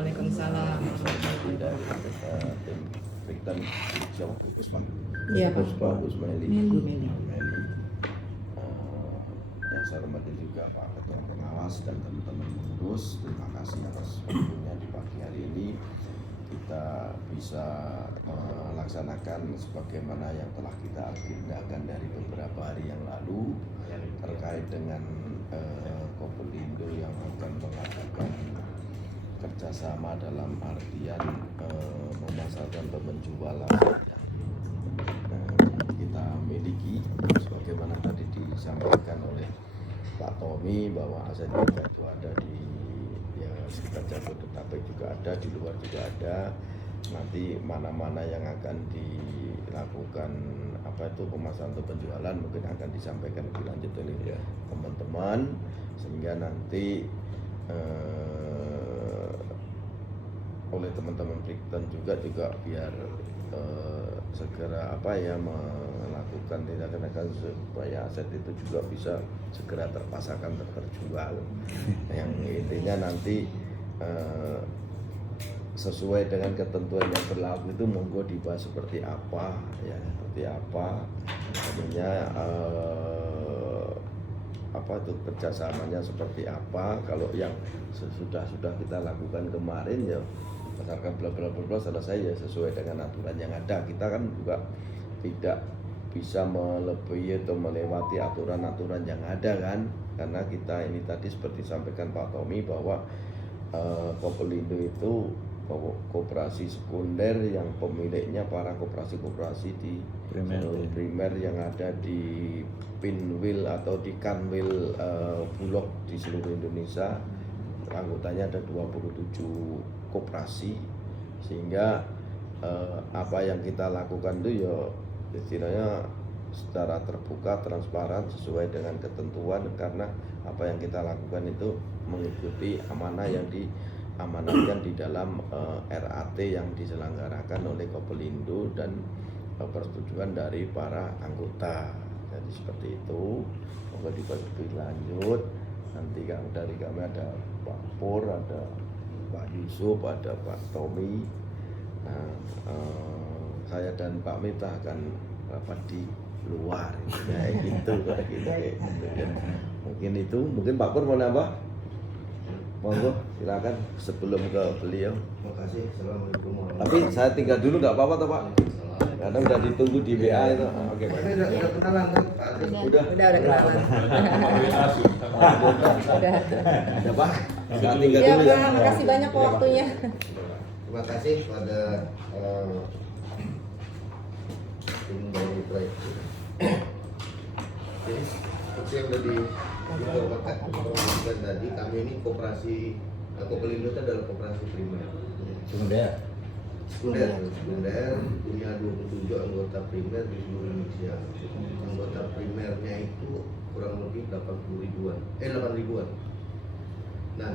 Waalaikumsalam. Dari tim Brighton siapa Puspa? Iya, Pak. Puspa Usmeli. Meli. Yang saya hormati juga Pak Ketua Pengawas dan teman-teman pengurus. Terima kasih atas waktunya di pagi hari ini. Kita bisa melaksanakan sebagaimana yang telah kita agendakan dari beberapa hari yang lalu terkait dengan Kopelindo yang akan melakukan kerjasama dalam artian memasarkan atau menjual aset yang kita miliki, sebagaimana tadi disampaikan oleh Pak Tommy bahwa aset kita itu ada di sekitar Jabodetabek juga ada, di luar juga ada. Nanti mana-mana yang akan dilakukan pemasaran atau penjualan mungkin akan disampaikan lebih lanjut oleh teman-teman, sehingga nanti oleh teman-teman Brighton juga biar segera melakukan tindakan supaya aset itu juga bisa segera terpasarkan terjual. Yang intinya nanti sesuai dengan ketentuan yang berlaku itu monggo dibahas seperti apa artinya itu kerjasamanya seperti apa. Kalau yang sudah kita lakukan kemarin ya berdasarkan bla bla bla selesai ya sesuai dengan aturan yang ada. Kita kan juga tidak bisa melebihi atau melewati aturan-aturan yang ada kan, karena kita ini tadi seperti disampaikan Pak Tommy bahwa Kopelindo itu koperasi sekunder yang pemiliknya para koperasi di primer yang ada di Pinwil atau di Kanwil Bulog di seluruh Indonesia. Anggotanya ada 27 koperasi, sehingga apa yang kita lakukan itu ya istilahnya secara terbuka, transparan, sesuai dengan ketentuan, karena apa yang kita lakukan itu mengikuti amanah yang diamanatkan di dalam RAT yang diselenggarakan oleh Kopelindo dan persetujuan dari para anggota. Jadi seperti itu. Semoga lebih lanjut. Nanti dari kami ada Pak Pur, ada Pak Yusuf, ada Pak Tommy. Saya dan Pak Mita akan rapat di luar, gitu. Mungkin Pak Pur mau nambah? Monggo, silakan sebelum ke beliau. Terima kasih. Assalamualaikum warahmatullahi Tapi saya tinggal dulu nggak apa-apa toh Pak? Karena udah ditunggu di WA itu. Oke Pak. Udah kenalan kan Pak Ade? Udah kenalan. Ada Pak. Saya tinggal Ya dulu Pak, ya. makasih banyak Pak waktunya. Terima kasih pada tim dari Brighton. Jadi seperti yang tadi diinformasikan tadi, kami ini koperasi Kopelindo itu adalah koperasi primer. Sekunder punya 27 anggota primer di seluruh Indonesia. Anggota primernya itu kurang lebih 8 ribuan. Nah,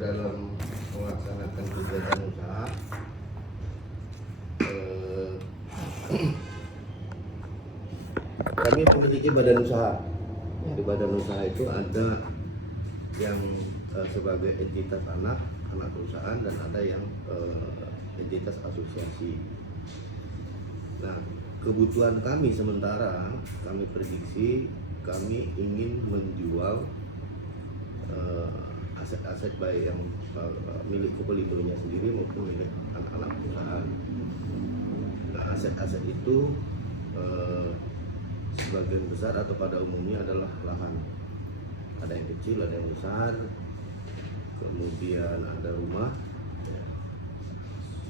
dalam melaksanakan kegiatan usaha kami memiliki badan usaha. Di badan usaha itu ada yang sebagai entitas anak perusahaan dan ada yang entitas asosiasi. Nah, kebutuhan kami sementara kami prediksi kami ingin menjual aset-aset baik yang milik Kopelindo-nya sendiri maupun milik anak-anak perusahaan. Nah, aset-aset itu sebagian besar atau pada umumnya adalah lahan. Ada yang kecil, ada yang besar, kemudian ada rumah,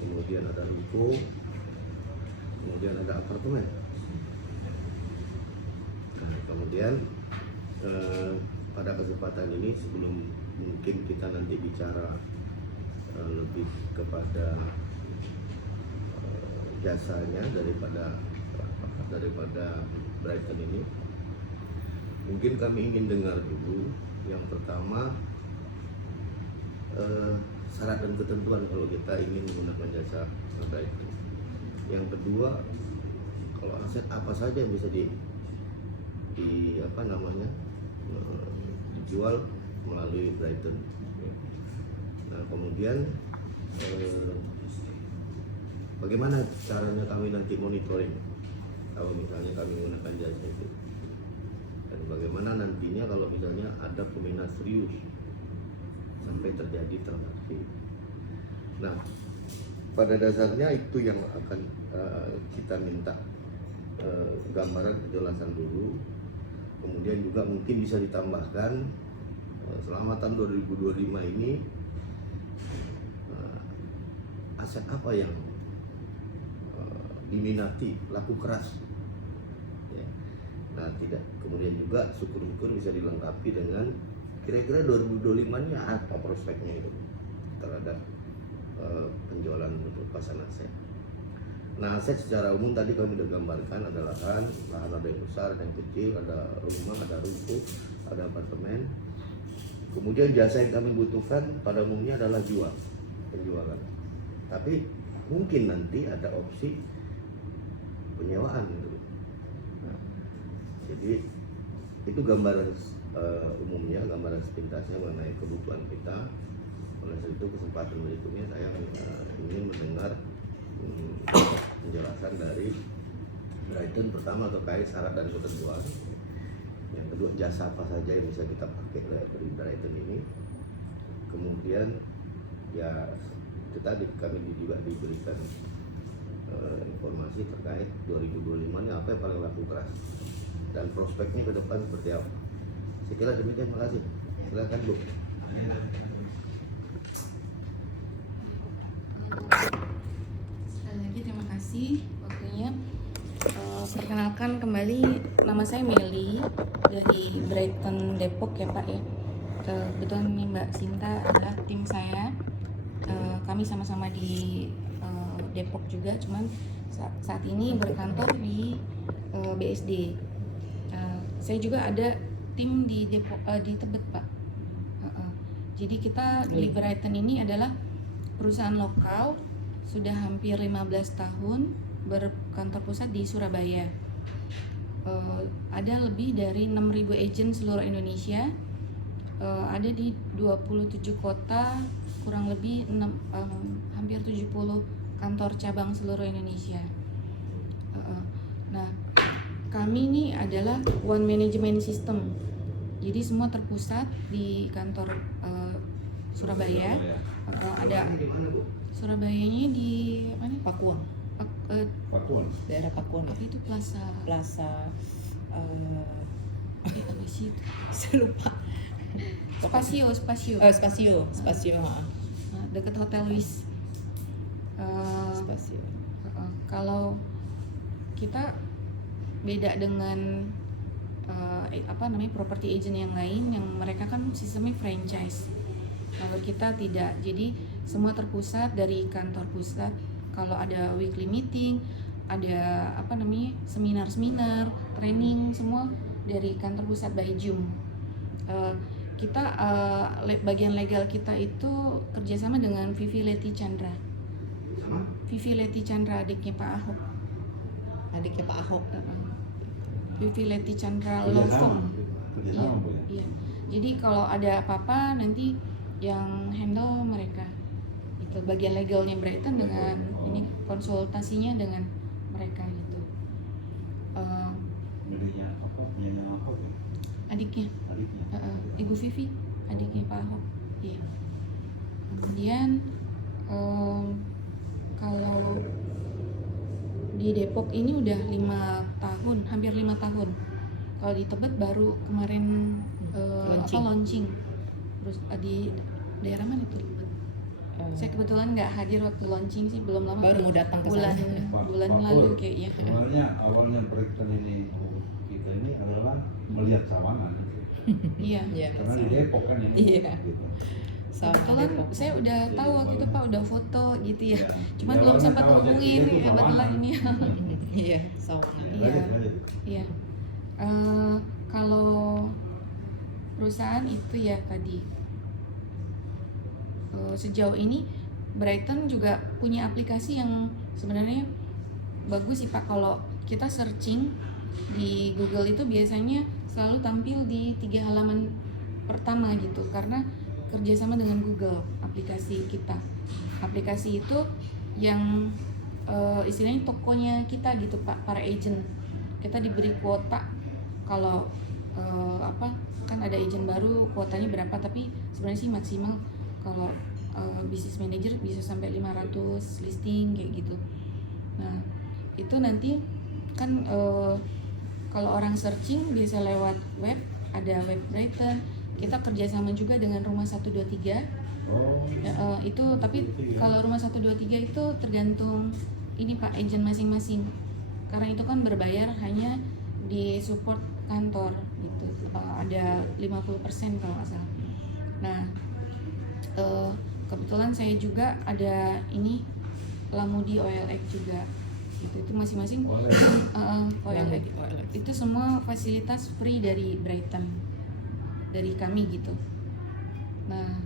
kemudian ada ruko, kemudian ada apartemen. Nah, kemudian pada kesempatan ini sebelum mungkin kita nanti bicara lebih kepada jasanya daripada Brighton ini, mungkin kami ingin dengar dulu yang pertama syarat dan ketentuan kalau kita ingin menggunakan jasa Brighton. Yang kedua, kalau aset apa saja yang bisa dijual melalui Brighton. Nah, kemudian bagaimana caranya kami nanti monitoring kalau misalnya kami menggunakan jasa itu, dan bagaimana nantinya kalau misalnya ada peminat serius sampai terjadi transaksi. Nah, pada dasarnya itu yang akan kita minta gambaran kejelasan dulu. Kemudian juga mungkin bisa ditambahkan selama tahun 2025 ini aset apa yang diminati laku keras ya. Nah, tidak, kemudian juga syukur-syukur bisa dilengkapi dengan kira-kira 2025 ini apa prospeknya itu terhadap penjualan untuk pasar aset. Nah, aset secara umum tadi kami sudah gambarkan ada lahan ada yang besar, ada yang kecil, ada rumah, ada ruko, ada apartemen. Kemudian jasa yang kami butuhkan pada umumnya adalah penjualan. Tapi mungkin nanti ada opsi penyewaan gitu. Nah, jadi itu gambaran umumnya, gambaran sepintasnya mengenai kebutuhan kita. Oleh sebab itu kesempatan berikutnya saya ingin mendengar penjelasan dari Brighton, pertama terkait syarat dan ketentuan, yang kedua jasa apa saja yang bisa kita pakai dari Brighton ini, kemudian ya itu tadi kami juga diberikan informasi terkait 2025 ini apa yang paling laku keras dan prospeknya ke depan seperti apa. Saya kira demikian, terima kasih. Silakan Bu. Sekali lagi terima kasih waktunya. Perkenalkan kembali, nama saya Meli dari Brighton Depok ya Pak ya. Kebetulan nih Mbak Sinta adalah tim saya. Kami sama-sama di Depok juga, cuman saat ini berkantor di BSD. Saya juga ada tim di Depok, di Tebet Pak. Jadi kita di Brighton ini adalah perusahaan lokal, sudah hampir 15 tahun berkantor pusat di Surabaya. Ada lebih dari 6.000 agent seluruh Indonesia, ada di 27 kota, kurang lebih hampir 70 kantor cabang seluruh Indonesia. Nah, kami ini adalah one management system, jadi semua terpusat di kantor Surabaya. Ada Surabayanya di mana? Pakuwon. Pakuwon. Daerah Pakuwon. Apa itu Plaza? Apa sih itu? Saya lupa. Spasio. Spasio. Dekat Hotel Wis. Spasio. Kalau kita beda dengan property agent yang lain, yang mereka kan sistemnya franchise. Kalau kita tidak, jadi semua terpusat dari kantor pusat. Kalau ada weekly meeting, ada seminar, training, semua dari kantor pusat by Zoom. Kita bagian legal kita itu kerjasama dengan Vivi Leti Chandra. Vivi Leti Chandra adiknya Pak Ahok. Vivi Leti Chandra Law Firm. Iya. Jadi kalau ada apa-apa nanti yang handle mereka. Itu bagian legalnya Brighton dengan ini konsultasinya dengan mereka gitu. Adiknya. Ibu Vivi, adiknya Pak Ahok. Iya. Kemudian kalau di Depok ini udah 5 tahun, hampir 5 tahun. Kalau di Tebet baru kemarin launching. Terus di daerah mana tuh? Saya kebetulan nggak hadir waktu launching sih, belum lama. Baru mau datang ke sana. Bulan lalu kayaknya. Sebenarnya awalnya Brighton ini kita ini adalah melihat sawangan. Iya. Karena di Depok kan ini. Iya. Gitu. Kebetulan saya udah tahu waktu itu Pak udah foto gitu ya. Cuman belum Jalannya sempat tahu, hubungin jadi itu kebetulan sawangan. ini. Iya, sawangan. Lanjut. Iya. Kalau perusahaan itu ya tadi sejauh ini Brighton juga punya aplikasi yang sebenarnya bagus sih Pak. Kalau kita searching di Google itu biasanya selalu tampil di 3 halaman pertama gitu, karena kerjasama dengan Google, aplikasi kita. Aplikasi itu yang istilahnya tokonya kita gitu Pak, para agent. Kita diberi kuota kalau kan ada agent baru kuotanya berapa, tapi sebenarnya sih maksimal kalau business manager bisa sampai 500 listing kayak gitu. Nah itu nanti kan kalau orang searching biasa lewat web, ada web Brighton. Kita kerjasama juga dengan Rumah 123. Itu tapi kalau Rumah 123 itu tergantung ini Pak, agent masing-masing. Karena itu kan berbayar hanya di support kantor gitu. Ada 50% kalau nggak salah. Nah kebetulan saya juga ada ini Lamudi OLX juga gitu. Itu masing-masing OLX itu semua fasilitas free dari Brighton, dari kami gitu. Nah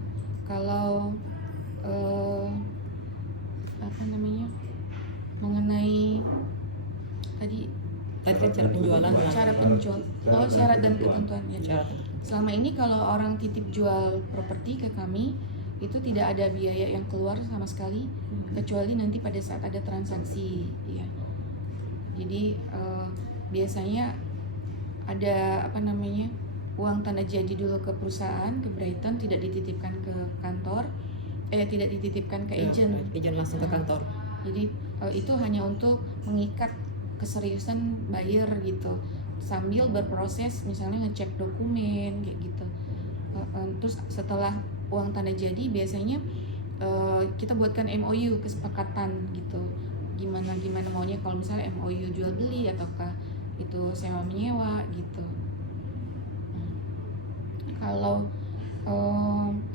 kalau mengenai tadi kan cara penjualan lah. Syarat dan ketentuan ya. Syarat. Selama ini kalau orang titip jual properti ke kami itu tidak ada biaya yang keluar sama sekali, kecuali nanti pada saat ada transaksi ya. Jadi biasanya ada uang tanda jadi dulu ke perusahaan, ke Brighton, tidak dititipkan ke kantor, tidak dititipkan ke agent. Agent langsung ke kantor. Jadi itu hanya untuk mengikat keseriusan buyer gitu, sambil berproses misalnya ngecek dokumen kayak gitu. Terus setelah uang tanda jadi biasanya kita buatkan MOU, kesepakatan gitu, gimana maunya, kalau misalnya MOU jual beli ataukah itu sewa menyewa gitu. Kalau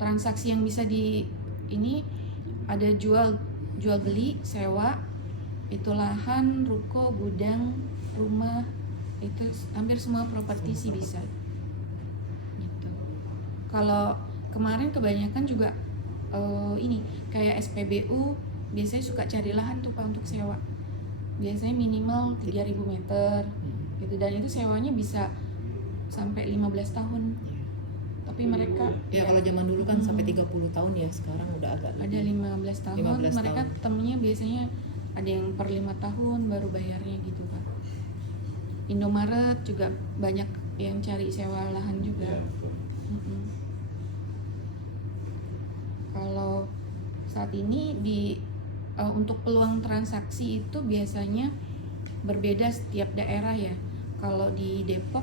transaksi yang bisa ini ada jual beli, sewa, itu lahan, ruko, gudang, rumah, itu hampir semua properti sih bisa gitu. Kalau kemarin kebanyakan juga ini kayak SPBU biasanya suka cari lahan tuh Pak untuk sewa, biasanya minimal 3.000 meter gitu, dan itu sewanya bisa sampai 15 tahun. Tapi mereka kalau zaman dulu kan sampai 30 tahun ya, sekarang udah agak ada 15 tahun. 15 mereka tahun. temennya biasanya ada yang per 5 tahun baru bayarnya gitu Pak. Indomaret juga banyak yang cari sewa lahan juga. Mm-mm. Kalau saat ini untuk peluang transaksi itu biasanya berbeda setiap daerah ya. Kalau di Depok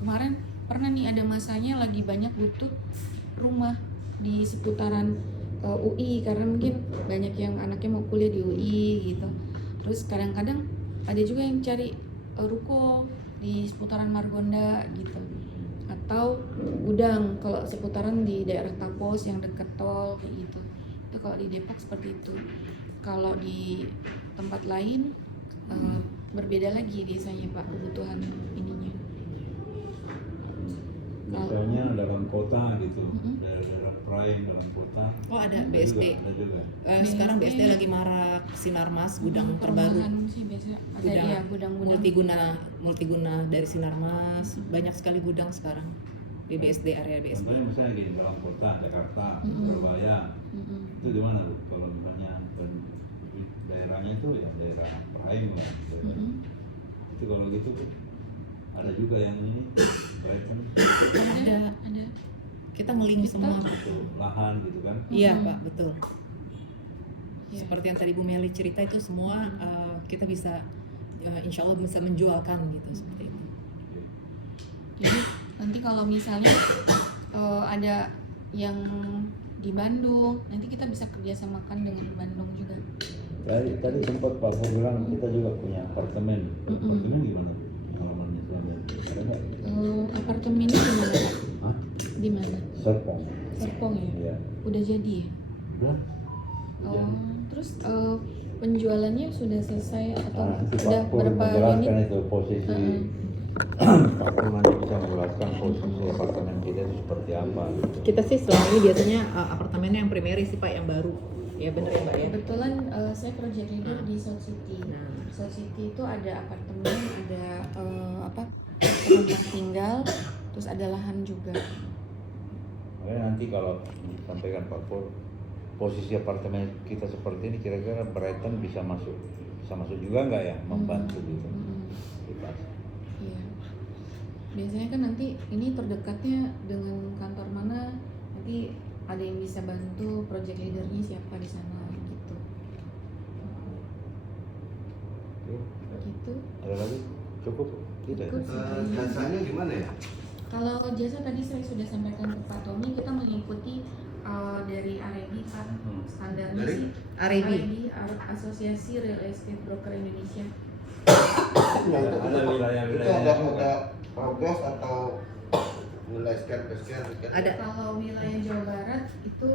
kemarin pernah nih ada masanya lagi banyak butuh rumah di seputaran UI, karena mungkin banyak yang anaknya mau kuliah di UI gitu. Terus kadang-kadang ada juga yang cari ruko di seputaran Margonda gitu, atau gudang kalau seputaran di daerah Tapos yang dekat tol kayak gitu. Itu kalau di Depok seperti itu. Kalau di tempat lain berbeda lagi biasanya Pak kebutuhan ininya. Misalnya dalam kota gitu, daerah prime dalam kota. Oh ada BSD. Ada juga. Sekarang BSD lagi marak Sinarmas, gudang terbaru. Perumahan sih biasa ada Gudang ya, gudang-gudang. multiguna dari Sinarmas, banyak sekali gudang sekarang di BSD, area BSD. Contohnya misalnya di dalam kota Jakarta, Surabaya, itu di mana Bu? Kalau misalnya daerahnya itu ya daerah prime lah. Itu kalau gitu ada juga yang ini Brighton Ada. Kita ngeling semua. lahan gitu kan. Iya Pak, betul. Ya. Seperti yang tadi Bu Meli cerita itu semua kita bisa insya Allah bisa menjualkan gitu, seperti itu. Jadi nanti kalau misalnya ada yang di Bandung, nanti kita bisa kerjasamakan dengan Bandung juga. Tadi sempat Pak Pur bilang kita juga punya apartemen. Apartemen gimana pengalamannya selama ini? Ada nggak? Apartemennya di mana Pak? Hah? Di mana? Serpong. Serpong ya? Iya. Udah jadi ya? Udah. Terus penjualannya sudah selesai atau Nanti udah Pak Pur berapa menjelaskan unit? itu posisi. Pak Pur nanti bisa menjelaskan posisi apartemen kita itu seperti apa. Gitu. Kita sih selama ini biasanya apartemennya yang primary sih Pak, yang baru. Ya benar ya Mbak ya. Kebetulan saya project leader di South City. South City itu ada apartemen, ada tempat tinggal, terus ada lahan juga. Makanya nanti kalau disampaikan Pak Pur, posisi apartemen kita seperti ini kira-kira Brighton bisa masuk juga nggak ya membantu gitu. Bebas. Iya. Biasanya kan nanti ini terdekatnya dengan kantor mana, nanti ada yang bisa bantu, project leadernya siapa di sana gitu. Gitu. Ada lagi? Cukup? Tidak. Cukup. Jasanya gimana ya? Kalau jasa tadi saya sudah sampaikan ke Pak Tommy, kita mengikuti dari REB kan, standarnya Dari? sih REB. Asosiasi Real Estate Broker Indonesia. Ya, itu, Ada wilayah-wilayah itu ada juga. progres atau nilai sekian. Ada. Kalau wilayah Jawa Barat itu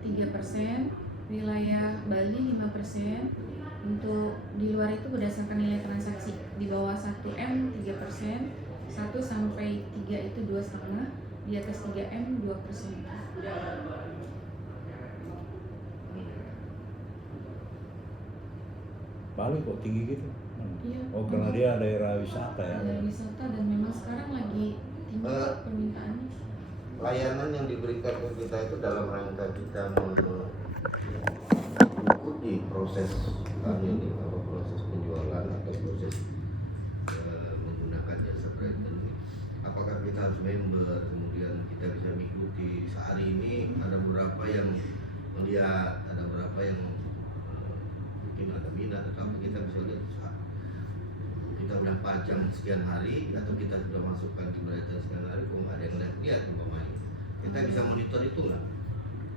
3%, wilayah Bali 5%, untuk di luar itu berdasarkan nilai transaksi di bawah 1M 3%, 1 sampai 3 itu 2,5, di atas 3M 2%. Bali kok tinggi gitu? Iya. Oh karena dia daerah wisata ya. Ada wisata dan memang sekarang lagi tinggi permintaannya. Layanan yang diberikan ke kita itu dalam rangka kita mengikuti proses ini, apa proses penjualan atau proses menggunakan jasa Brighton. Apakah kita harus member, kemudian kita bisa mengikuti. Sehari ini ada beberapa yang melihat, ada beberapa yang mungkin ada minat, tetapi kita bisa lihat kita udah pajang sekian hari atau kita sudah masukkan di Brighton sekian hari, kok nggak ada yang lihat pemain. Kita bisa monitor itu nggak?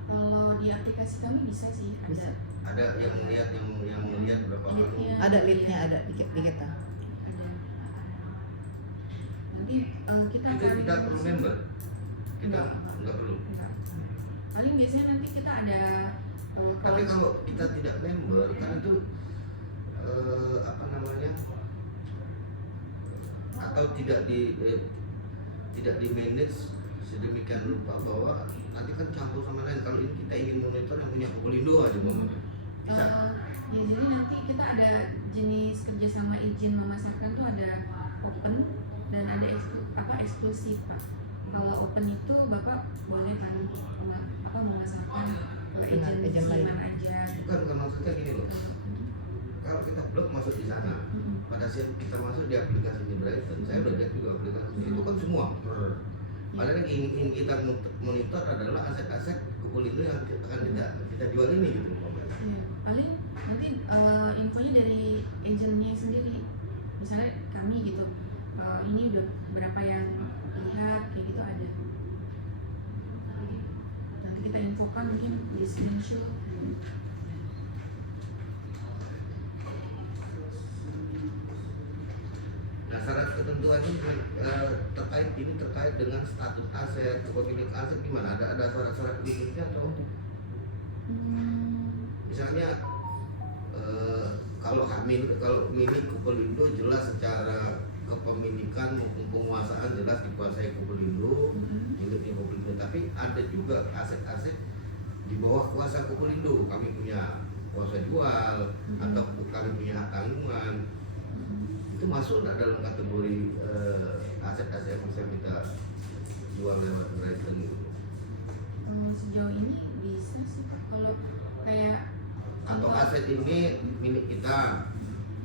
Kalau di aplikasi kami bisa sih, Bisa. ada. Ada yang melihat berapa kali? Leadnya. Ada leadnya, ada dikit-dikit lah. Ada. Nanti kita Itu akan kita perlu member. Kita nggak perlu. Enggak. Paling biasanya nanti kita ada Tapi kalau kita tidak member, kan itu apa namanya? Atau tidak di manage sedemikian rupa bahwa nanti kan campur sama lain. Kalau ini kita ingin monitor yang punya Kukulindo aja umpamanya. Bisa. ya jadi nanti kita ada jenis kerjasama izin memasarkan tuh ada open dan ada eksklusif Pak. Kalau open itu Bapak boleh kan memasarkan ke izin Izin lain. musiman aja. Bukan maksudnya gini loh. Kalau kita blok masuk di sana, pada saat kita masuk di aplikasi di Brighton, saya udah lihat juga aplikasi itu kan semua. Padahal yang ingin kita monitor adalah aset-aset Kukulindo yang akan kita jual ini gitu. Iya, paling nanti infonya dari agentnya sendiri. Misalnya kami gitu, ini udah berapa yang lihat kayak gitu ada. Nanti kita infokan mungkin di screenshot. Nah, syarat ketentuannya terkait dengan status aset, kepemilikan aset gimana? Ada syarat-syarat khususnya atau misalnya kalau milik Kukulindo jelas secara kepemilikan maupun penguasaan jelas dikuasai Kukulindo, miliknya Kukulindo. Tapi ada juga aset-aset di bawah kuasa Kukulindo. Kami punya kuasa jual atau kami punya hak tanggungan. Itu masuk nggak dalam kategori aset-aset yang bisa kita jual lewat Brighton gitu? Sejauh ini bisa sih Pak. Kalau kayak Atau aset ini milik kita,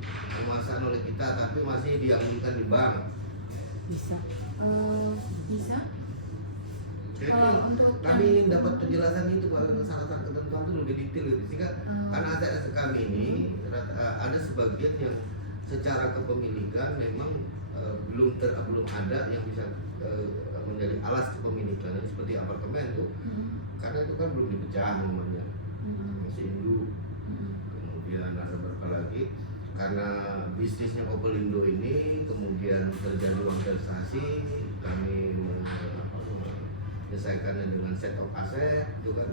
penguasaan oleh kita, tapi masih diamankan di bank. Bisa. Bisa. Jadi Kalau untuk kami ingin dapat penjelasan itu kalau syarat-syarat ketentuan itu lebih detail gitu. Sehingga karena aset-aset kami ini ada sebagian yang secara kepemilikan memang belum ada yang bisa menjadi alas kepemilikan seperti apartemen tuh, karena itu kan belum dipecah namanya, masih induk. Kemudian ada berapa lagi karena bisnisnya Kukulindo ini kemudian terjadi organisasi, kami menyelesaikannya dengan set of aset itu kan.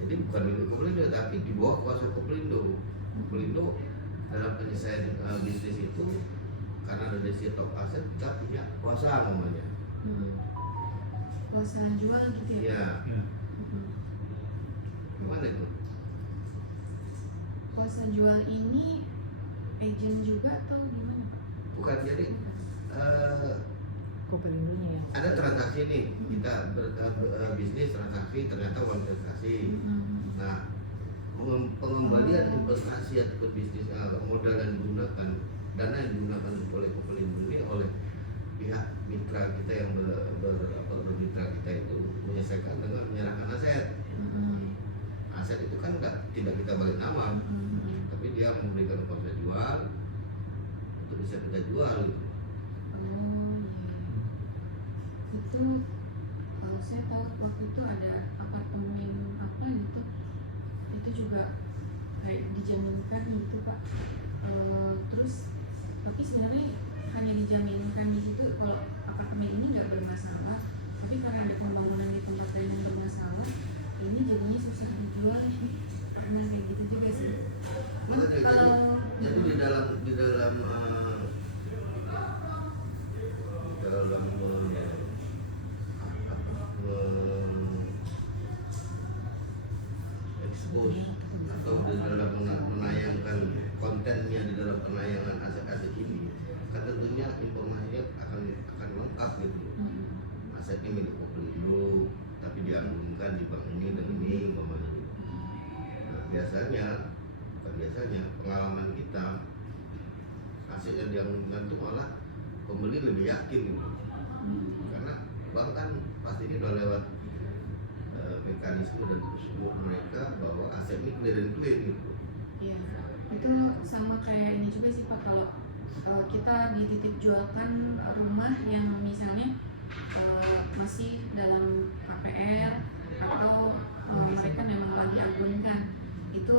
Jadi bukan milik Kukulindo tapi di bawah kuasa Kukulindo. Kukulindo dalam penyelesaian bisnis itu karena ada set of aset kita punya kuasa namanya. kuasa jual gitu ya. Ya, Pak? gimana itu? Kuasa jual ini agent juga atau gimana? Bukan, jadi Kopelindungnya ya. Ada transaksi nih, kita bisnis transaksi ternyata uang investasi. Nah, pengembalian investasi atau bisnis modal yang digunakan, dana yang digunakan oleh Kopelindung ini oleh pihak mitra kita yang bermitra kita itu menyelesaikan dengan menyerahkan aset. Aset itu kan tidak kita balik nama, tapi dia memberikan kontrak jual untuk bisa kita jual. Itu saya tahu waktu itu ada apartemen apa gitu, itu juga kayak dijaminkan gitu Pak. Terus tapi sebenarnya hanya dijaminkan di situ kalau apartemen ini nggak bermasalah, tapi karena ada pembangunan di tempat lain yang bermasalah, ini jadinya susah dijual. Benar kayak gitu juga sih. Jadi di dalam expose atau di dalam menayangkan kontennya di dalam penayangan aset-aset ini, kan tentunya informasinya akan lengkap gitu. Asetnya milik Kopelindung, tapi diagunkan di bank ini dan ini umpamanya. Nah, biasanya pengalaman kita aset yang diagunkan itu malah pembeli lebih yakin gitu. Karena bank kan pasti ini udah lewat mekanisme dan prosedur mereka bahwa aset ini clear and clean gitu. Iya, itu sama kayak ini juga sih Pak, kalau kita dititip jualkan rumah yang misalnya masih dalam KPR atau mereka memang lagi agunkan, itu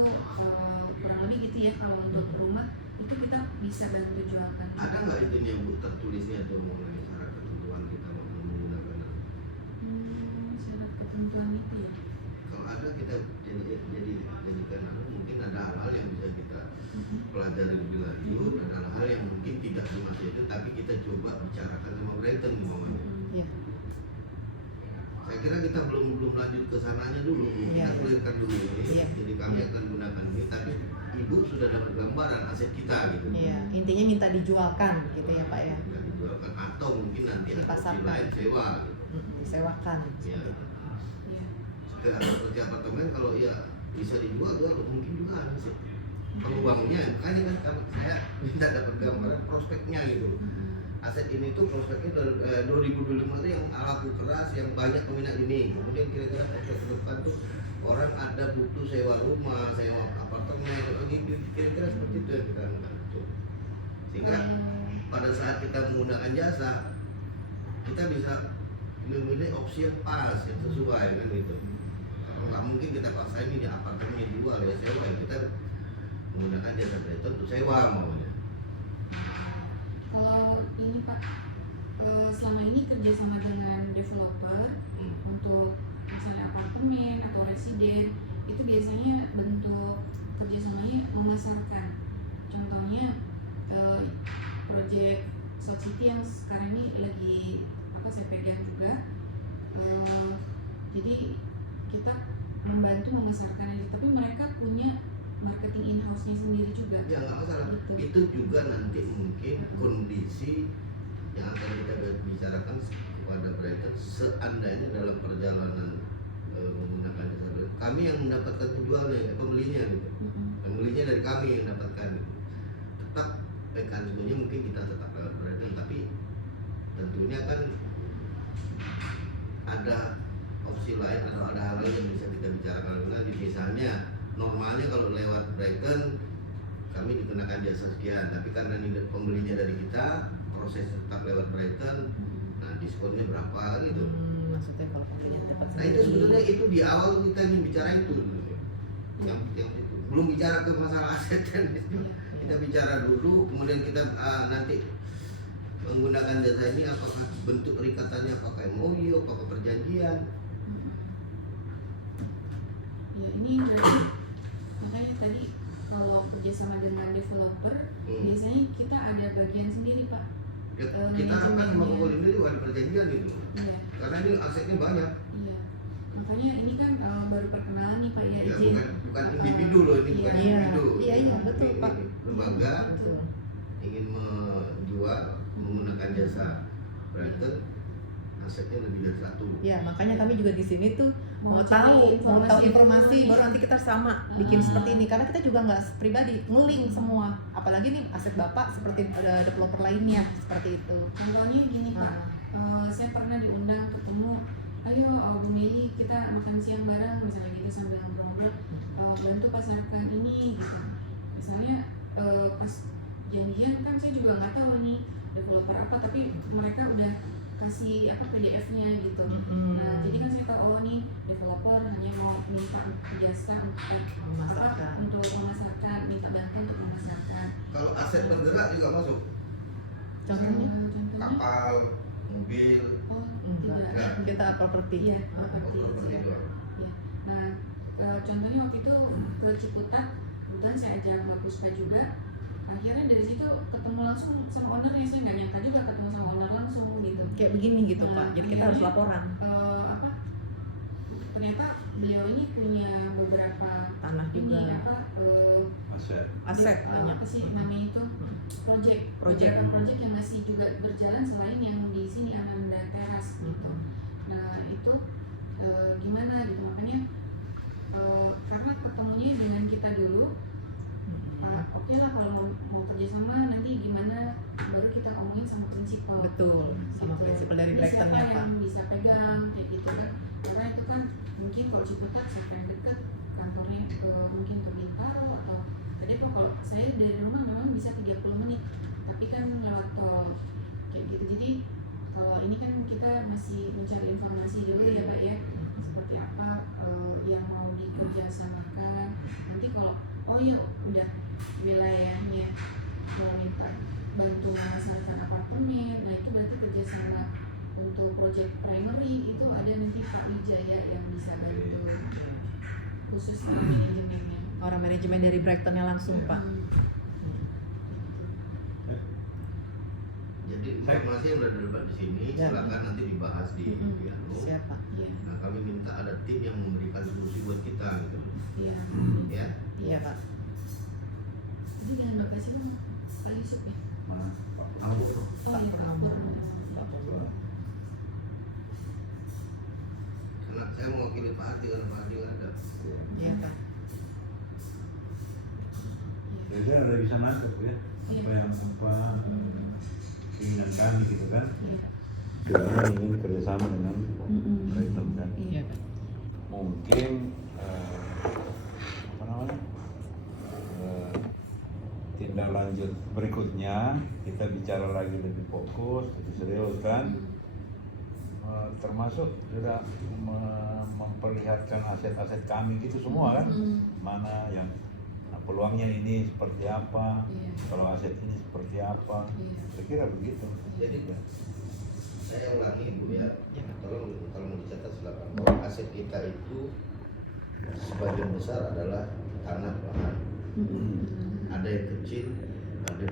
kurang lebih gitu ya. Kalau untuk rumah itu kita bisa bantu jualkan. Ada nggak itu yang Bu tertulisnya atau mengenai syarat ketentuan kita menggunakan? Syarat ketentuan itu ya. Kalau ada kita jadikan mungkin ada hal-hal yang bisa kita pelajari lebih lanjut, ada hal-hal yang mungkin tidak dimaksud itu, tapi kita coba bicarakan sama Brighton umpamanya. Iya. Saya kira kita belum lanjut ke sananya dulu, Iya. kita clearkan dulu ini. Iya. Jadi kami akan gunakan ini, tapi Ibu sudah dapat gambaran aset kita gitu. Iya, intinya minta dijualkan gitu ya Pak ya. Tidak dijualkan atau mungkin nanti ada opsi Dipasarkan. lain sewa gitu. Disewakan. Ya. Iya. Seperti apartemen kalau ya bisa dijual mungkin juga ada sih peluangnya. Makanya kan saya minta dapat gambaran prospeknya gitu. Aset ini tuh prospeknya 2025 itu yang laku keras, yang banyak peminat ini. Kemudian kira-kira prospek ke depan tuh orang ada butuh sewa rumah, sewa apartemen, kira-kira seperti itu yang kita lakukan. Sehingga pada saat kita menggunakan jasa, kita bisa memilih opsi yang pas, yang sesuai kan gitu. Kalau nggak mungkin kita paksain ini apartemen dijual ya sewa, ya kita menggunakan jasa Brighton untuk sewa maunya. Kalau ini Pak, selama ini kerjasama dengan developer untuk misalnya apartemen atau residen, itu biasanya bentuk kerjasamanya memasarkan. Contohnya proyek South City yang sekarang ini lagi saya pegang juga. Jadi kita membantu memasarkan itu, tapi mereka punya marketing in-house-nya sendiri juga. Ya nggak masalah. Gitu. Itu juga nanti mungkin kondisi yang akan kita bicarakan kepada Brighton seandainya dalam perjalanan menggunakan jasa Brighton. Kami yang mendapatkan penjualnya, pembelinya gitu. Pembelinya dari kami yang mendapatkan. Tetap mekanismenya mungkin kita tetap lewat Brighton, tapi tentunya kan ada opsi lain atau ada hal lain yang bisa kita bicarakan lagi. Misalnya normalnya kalau lewat Brighton kami dikenakan jasa sekian, tapi karena ini pembelinya dari kita, proses tetap lewat Brighton, nah diskonnya berapa gitu. Maksudnya kalau pembelian dapat Nah itu sebetulnya itu di awal kita ingin bicara itu, yang itu belum bicara ke masalah aset kan. Kita bicara dulu, kemudian kita nanti menggunakan jasa ini apakah bentuk perikatannya, apakah MOU, apakah perjanjian. Ya ini berarti makanya tadi kalau kerjasama dengan developer biasanya kita ada bagian sendiri Pak. Ya, kita harapkan sama Kopelindung juga ada perjanjian itu. Iya. Karena ini asetnya banyak. Iya. Makanya ini kan baru perkenalan nih Pak ya, Ya, izin. bukan individu loh, ini bukan Iya. individu. Iya, betul, Ini Pak. lembaga Betul. ingin menjual menggunakan jasa Brighton asetnya lebih dari satu. Ya, makanya kami juga di sini tuh mau cari tahu informasi dulu. baru nanti kita sama bikin seperti ini, karena kita juga nggak pribadi ngeling semua, apalagi nih aset bapak seperti developer lainnya seperti itu. Contohnya gini Pak, saya pernah diundang ketemu, ayo Bu Meli kita makan siang bareng misalnya gitu sambil ngobrol-ngobrol, bantu pasarkan ini gitu. Misalnya pas janjian kan saya juga nggak tahu nih developer apa, tapi mereka udah kasih PDF-nya gitu. Nah jadi kan saya tahu oh nih developer hanya mau minta jasa untuk memasarkan, minta bantuan untuk memasarkan. Kalau aset bergerak juga masuk. Contohnya? Kapal, mobil. Oh Enggak, tidak. kita properti. Iya, properti Properti aja. doang. Iya. Nah, contohnya waktu itu ke Ciputat, kebetulan saya ajak Mbak Puspa juga. Akhirnya dari situ ketemu langsung sama ownernya, saya nggak nyangka juga ketemu sama owner langsung gitu. Kayak begini gitu Nah, Pak, jadi kita harus akhirnya, laporan. Ternyata beliau ini punya beberapa Tanah juga. ini aset Banyak. apa sih namanya itu project beberapa project yang masih juga berjalan selain yang di sini Ananda Teras gitu. Nah itu gimana gitu, makanya karena ketemunya dengan kita dulu, oke lah kalau mau kerjasama nanti gimana baru kita omongin sama prinsipal. Betul, sama Gitu. prinsipal dari Ini Brighton-nya siapa Pak. yang bisa pegang kayak gitu kan, karena itu kan mungkin kalau Ciputat siapa yang deket kantornya mungkin ke Bintaro atau ke Depok. Kalau saya dari rumah memang bisa 30 menit tapi kan lewat tol kayak gitu. Jadi kalau ini kan kita masih mencari informasi dulu ya Pak ya, seperti apa yang mau dikerjasamakan. Nanti kalau oh ya udah wilayahnya mau minta bantu memasarkan apartemen, nah itu berarti kerjasama untuk project primary itu ada nanti Pak Wijaya yang bisa bantu khusus manajemennya. Orang manajemen dari Brighton-nya langsung Pak. Jadi informasi yang udah dapat di sini Ya. silakan nanti dibahas di dialog. Siapa? Iya, Nah kami minta ada tim yang memberikan solusi buat kita gitu. iya. Ya. Iya Pak. Jadi dengan Bapak sih Pak Yusuf ya. mana Oh iya Kak Pur. Karena saya mewakili Pak Adi karena Pak Adi nggak ada. Iya Pak. jadi ada bisa nangkep ya apa yang keinginan kami gitu kan. Iya. Kita ingin kerjasama dengan Brighton kan. Iya Pak. Mungkin tindak lanjut berikutnya kita bicara lagi lebih fokus, lebih serius kan. Termasuk sudah memperlihatkan aset-aset kami gitu semua kan. Mana yang peluangnya ini seperti apa, Iya. kalau aset ini seperti apa, Iya. saya kira begitu. Jadi saya ulangi Bu ya, Ya. tolong kalau mau dicatat silakan bahwa aset kita itu sebagian besar adalah tanah lahan. Ada yang kecil, ada